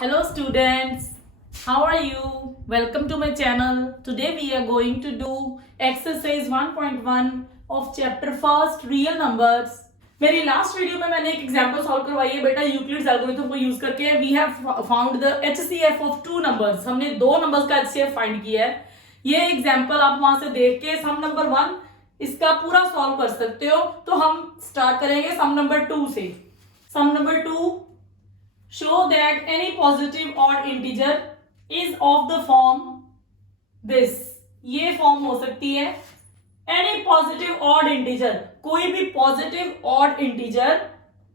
Hello students, how are you? Welcome to my channel. Today we are going to do exercise 1.1 of chapter first real numbers. मेरी last video में मैंने एक example solve करवाई है बेटा Euclid's algorithm को use करके we have found the HCF of two numbers. हमने दो नंबर्स का एचसीएफ फाइंड किया है. ये एग्जांपल आप वहां से देख के सम नंबर 1 इसका पूरा सॉल्व कर सकते हो. तो हम स्टार्ट करेंगे सम नंबर 2 से. सम number 2, show that any positive odd integer is of the form this. ये फॉर्म हो सकती है any positive odd integer. कोई भी पॉजिटिव ऑड इंटीजर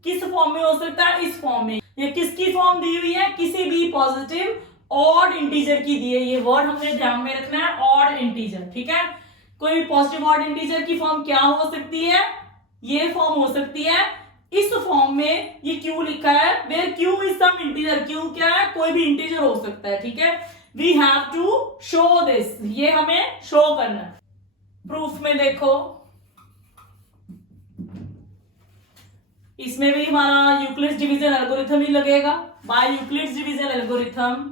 किस फॉर्म में हो सकता है? इस फॉर्म में. ये किसकी फॉर्म दी हुई है? किसी भी पॉजिटिव ऑड इंटीजर की दी है. ये वर्ड हमने ध्यान में रखना है, ऑड इंटीजर. ठीक है, कोई भी पॉजिटिव ऑड इंटीजर की फॉर्म क्या हो सकती है? ये फॉर्म हो सकती है. इस फॉर्म में ये क्यू लिखा है, where Q is some integer. Q क्या है? कोई भी इंटीजर हो सकता है. ठीक है, we have to show this. ये हमें शो करना है. प्रूफ में देखो, इसमें भी हमारा यूक्लिड्स डिवीजन एल्गोरिथम ही लगेगा. By Euclid's division algorithm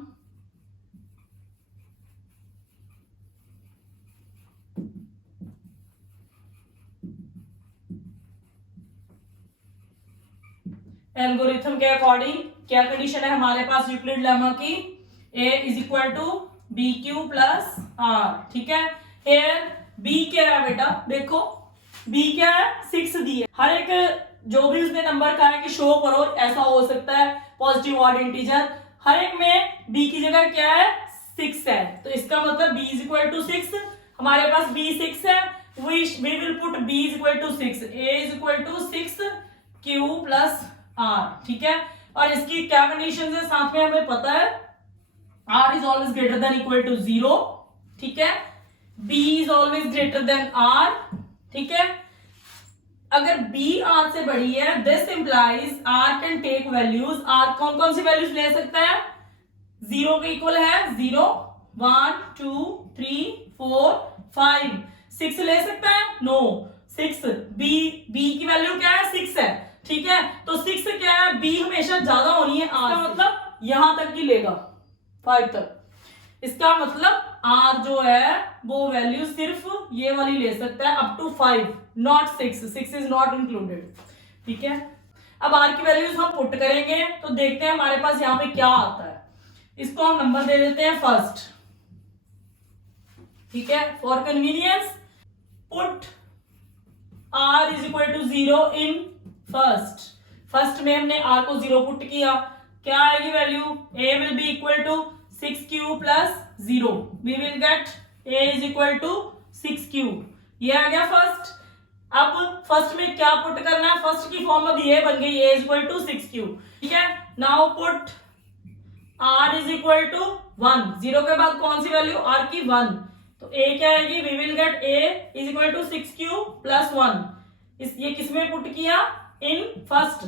algorithm के अकॉर्डिंग क्या कंडीशन है हमारे पास यूक्लिड लेमा की? a is equal to B Q plus R. ठीक है, एयर b क्या है बेटा? देखो b क्या है? 6 दी है. हर एक जो भी उसने नंबर कहा है कि शो करो, ऐसा हो सकता है पॉजिटिव ऑड इंटीजर. हर एक में b की जगह क्या है? 6 है. तो इसका मतलब b इज इक्वल टू 6. हमारे पास b 6 है. we will put b is equal to 6. a is equal to 6 q plus R. ठीक है, और इसकी क्या कंडीशन है साथ में हमें पता है, R is always greater than equal to 0. ठीक है, B is always greater than R. ठीक है, अगर बी आर से बड़ी है this implies R can take values. R कौन कौन सी वैल्यूज ले सकता है? 0 के इक्वल है 0, 1, 2, 3, 4, 5. 6 ले सकता है? नो. 6 बी की वैल्यू क्या है? 6 है. ठीक है, तो 6 क्या है? बी हमेशा ज्यादा होनी है आर. मतलब यहां तक ही लेगा, 5 तक. इसका मतलब आर जो है वो वैल्यू सिर्फ ये वाली ले सकता है up to 5, not 6. 6 is not included. ठीक है, अब आर की वैल्यूज हम पुट करेंगे तो देखते हैं हमारे पास यहाँ पे क्या आता है. इसको हम नंबर दे देते हैं फर्स्ट. ठीक है, for convenience put R is equal to 0 in first. First में हमने आर को 0 पुट किया. क्या आएगी value? a will be equal to 6q plus 0. We will get a is equal to 6q. ये आ गया फर्स्ट. अब फर्स्ट में क्या पुट करना है? फर्स्ट की फॉर्म अब ये बन गई a is equal to 6q. ठीक है, now put r is equal to 1. 0 के बाद कौन सी वैल्यू? r की 1. तो a क्या आएगी? We will get a is equal to 6q plus 1. ये किसमें पुट किया? In first.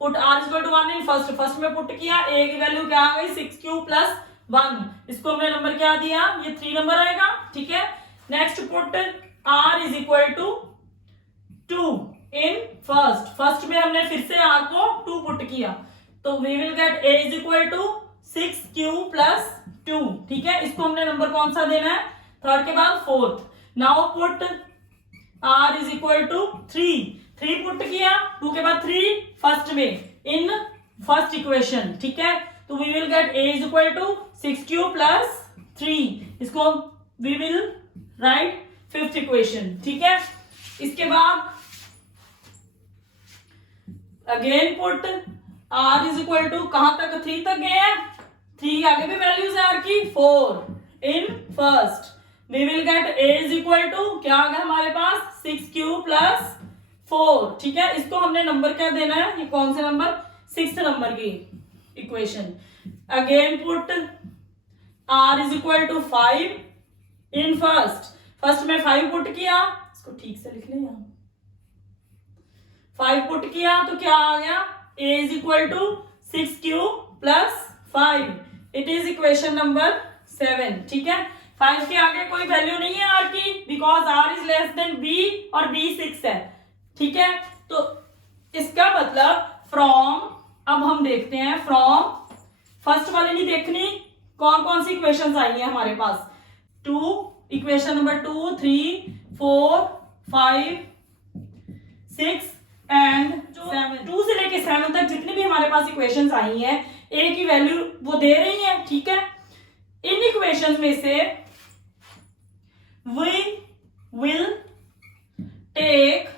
Put r equal to 1 in first. First में पुट किया, a की वैल्यू क्या आ गई? 6q plus 1. इसको हमने नंबर क्या दिया? ये 3 नंबर आएगा. ठीक है, next put r is equal to 2 in first. First में हमने फिर से r को 2 पुट किया, तो we will get a is equal to 6q plus 2. ठीक है, इसको हमने नंबर कौन सा देना है? थर्ड के बाद fourth. Now put r is equal to 3 put किया, 2 के बाद 3 फर्स्ट में इन फर्स्ट इक्वेशन. ठीक है, तो we will get a is equal to 6q plus 3. इसको we will write fifth equation. ठीक है, इसके बाद again put r is equal to कहां तक? 3 तक गए हैं. 3 आगे भी वैल्यूज है r की 4 in first. We will get a is equal to क्या आ गया हमारे पास? 6q plus 4. ठीक है, इसको हमने नंबर क्या देना है? ये कौन से नंबर? 6th नंबर की equation. Again put r is equal to 5 in first. First में 5 पुट किया, इसको ठीक से लिख लें यहां. 5 पुट किया तो क्या आ गया? a is equal to 6q plus 5. It is equation number 7. ठीक है, 5 के आगे कोई वैल्यू नहीं है r की, because r is less than b और b 6 है. ठीक है, तो इसका मतलब फ्रॉम, अब हम देखते हैं फ्रॉम फर्स्ट वाली नहीं देखनी, कौन कौन सी इक्वेशंस आई है हमारे पास। इक्वेशन नंबर 2, 3, 4, 5, 6 एंड 2 से लेके 7 तक जितनी भी हमारे पास इक्वेशंस आई हैं, ए की वैल्यू वो दे रही है, ठीक है। इन इक्वेशंस में से वी विल टेक,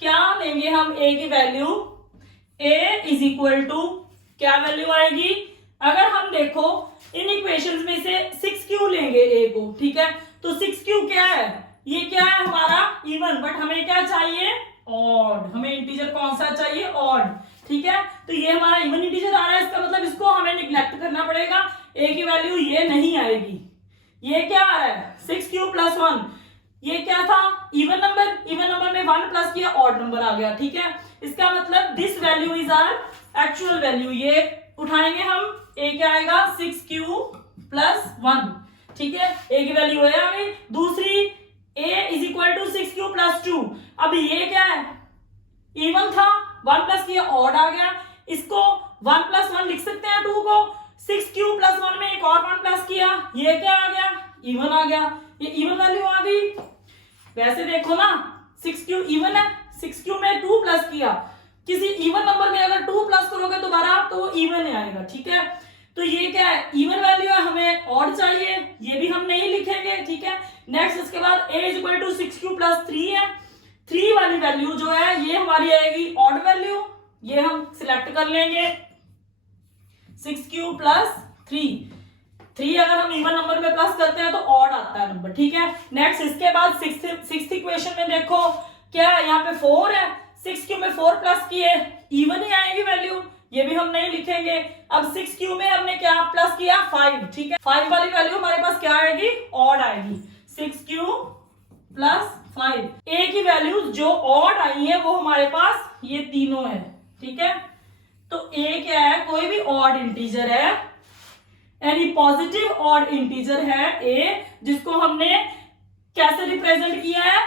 क्या लेंगे हम ए की value, A is equal to क्या वैल्यू आएगी, अगर हम देखो इन इक्वेशंस में से 6q लेंगे ए को, ठीक है। तो 6q क्या है, ये क्या है हमारा इवन, बट हमें क्या चाहिए ऑड, हमें इंटीजर कौन सा चाहिए ऑड, ठीक है। तो ये हमारा इवन इंटीजर आ रहा है, इसका मतलब इसको हमें निग्लेक्ट करना पड़ेगा, ए की वैल्यू ये नहीं आएगी। ये क्या आ रहा है 6q प्लस 1, ये क्या था इवन नंबर में 1 प्लस किया ऑड नंबर आ गया, ठीक है। इसका मतलब this value is our actual value, ये उठाएंगे हम, ए क्या आएगा 6q प्लस 1, ठीक है। ए की वैल्यू है आ गई। दूसरी a is equal to 6q plus 2, अब ये क्या है इवन था, 1 प्लस किया ऑड आ गया, इसको 1 प्लस 1 लिख सकते हैं 2 को, 6q प्लस 1 में एक और 1 प्लस किया, ये क्या आ गया इवन आ गया, ये इवन वैल्यू आ गई। वैसे देखो ना 6q इवन है, 6q में 2 प्लस किया, किसी इवन नंबर में अगर 2 प्लस करोगे दोबारा तो वो इवन ही आएगा, ठीक है। तो ये क्या है इवन वैल्यू है, हमें ऑड चाहिए, ये भी हम नहीं लिखेंगे, ठीक है। नेक्स्ट इसके बाद a is equal to 6q plus 3 है, 3 वाली वैल्यू जो है ये हमारी आएगी ऑड वैल्यू, ये हम सिलेक्ट कर लेंगे 6q प्लस 3 अगर हम इवन नंबर में प्लस करते हैं तो ऑड आता है नंबर, ठीक है। नेक्स्ट इसके बाद सिक्स्थ इक्वेशन में देखो क्या है, यहाँ पे 4 है, 6q में 4 प्लस किए इवन ही आएगी वैल्यू, ये भी हम नहीं लिखेंगे। अब 6q में हमने क्या प्लस किया 5, ठीक है। 5 वाली वैल्यू हमारे पास क्या आएगी ऑड आएगी, 6q प्लस 5। a की वैल्यू जो ऑड आई है वो हमारे पास ये तीनों है, ठीक है। तो a क्या है, कोई भी ऑड इंटीजर है, यानी पॉजिटिव ऑड इंटीजर है a, जिसको हमने कैसे रिप्रेजेंट किया है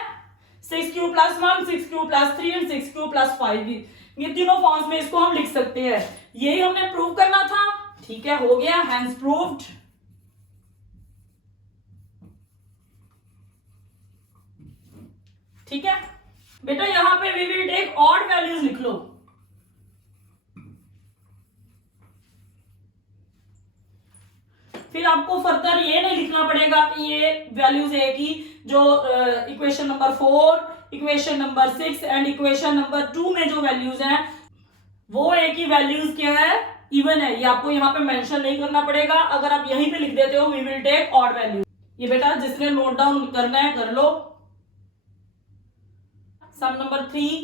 6q plus 1, 6q plus 3 and 6q plus 5, ये तीनों फॉर्म्स में इसको हम लिख सकते हैं। यही हमने प्रूव करना था, ठीक है, हो गया, हैंस प्रूव्ड। ठीक है बेटा, यहां पे we will take odd values लिख लो। फिर आपको फर्दर ये नहीं लिखना पड़ेगा कि ये वैल्यूज है कि जो equation number 4, equation number 6 and equation number 2 में जो वैल्यूज हैं वो ए की वैल्यूज क्या है इवन है, ये आपको यहाँ पे मेंशन नहीं करना पड़ेगा। अगर आप यहीं पे लिख देते हो we will take odd value, ये बेटा जिसने नोट डाउन करना है कर लो। सम नंबर 3,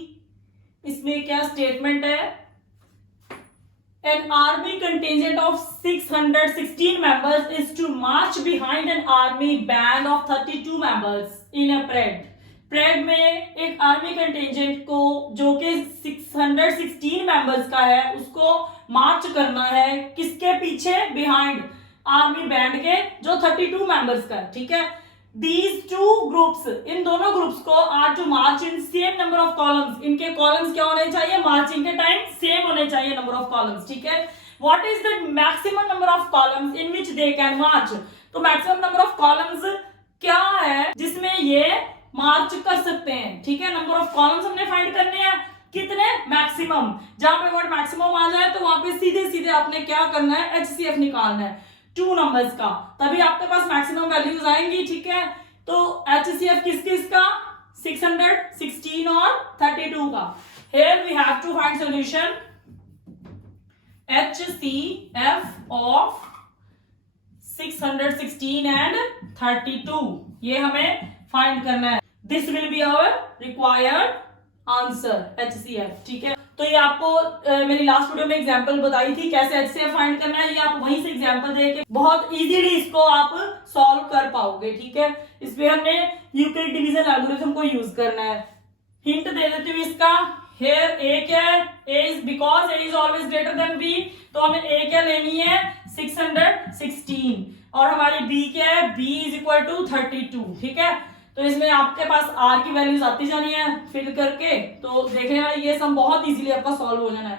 इसमें क्या स्टेटमेंट है, an army contingent of 616 members is to march behind an army band of 32 members in a parade। Parade में एक आर्मी कंटिंजेंट को जो कि 616 मेंबर्स का है उसको मार्च करना है, किसके पीछे, बिहाइंड आर्मी बैंड के जो 32 मेंबर्स का है, ठीक है। These two groups, इन दोनों ग्रुप्स को are to march in same number of columns, इनके कॉलम्स क्या होने चाहिए मार्चिंग के टाइम सेम होने चाहिए नंबर ऑफ कॉलम्स, ठीक है। What is the maximum number of columns in which they can march, तो मैक्सिमम नंबर ऑफ कॉलम्स क्या है जिसमें ये मार्च कर सकते हैं, ठीक है। नंबर ऑफ कॉलम्स हमने फाइंड करने हैं, कितने, मैक्सिमम। जहां पे वर्ड मैक्सिमम आ जाए तो वहां पे सीधे सीधे आपने क्या करना है HCF निकालना है 2 नंबर्स का, तभी आपके पास मैक्सिमम वैल्यूज आएंगी, ठीक है। तो HCF किस किस का 616 और 32 का। Here we have to find solution HCF of 616 and 32, ये हमें फाइंड करना है। This will be our required answer HCF, ठीक है। तो ये आपको मेरी लास्ट वीडियो में एग्जांपल बताई थी कैसे HCF फाइंड करना है, ये आप वहीं से एग्जांपल देके बहुत इजीली इसको आप सॉल्व कर पाओगे, ठीक है। इसमें हमने यूक्लिड डिवीजन एल्गोरिथम को यूज करना है। हिंट दे देती हूँ इसका, हेयर A क्या है, A is because A is always greater then B, तो हमें A क्या लेनी है 616 और हमारी B क्या है B इज इक्वल टू 32, ठीक है। तो इसमें आपके पास R की वैल्यूज आती जानी है फिल करके, तो देख लेना ये सम बहुत इजीली आपका सॉल्व हो जाना है।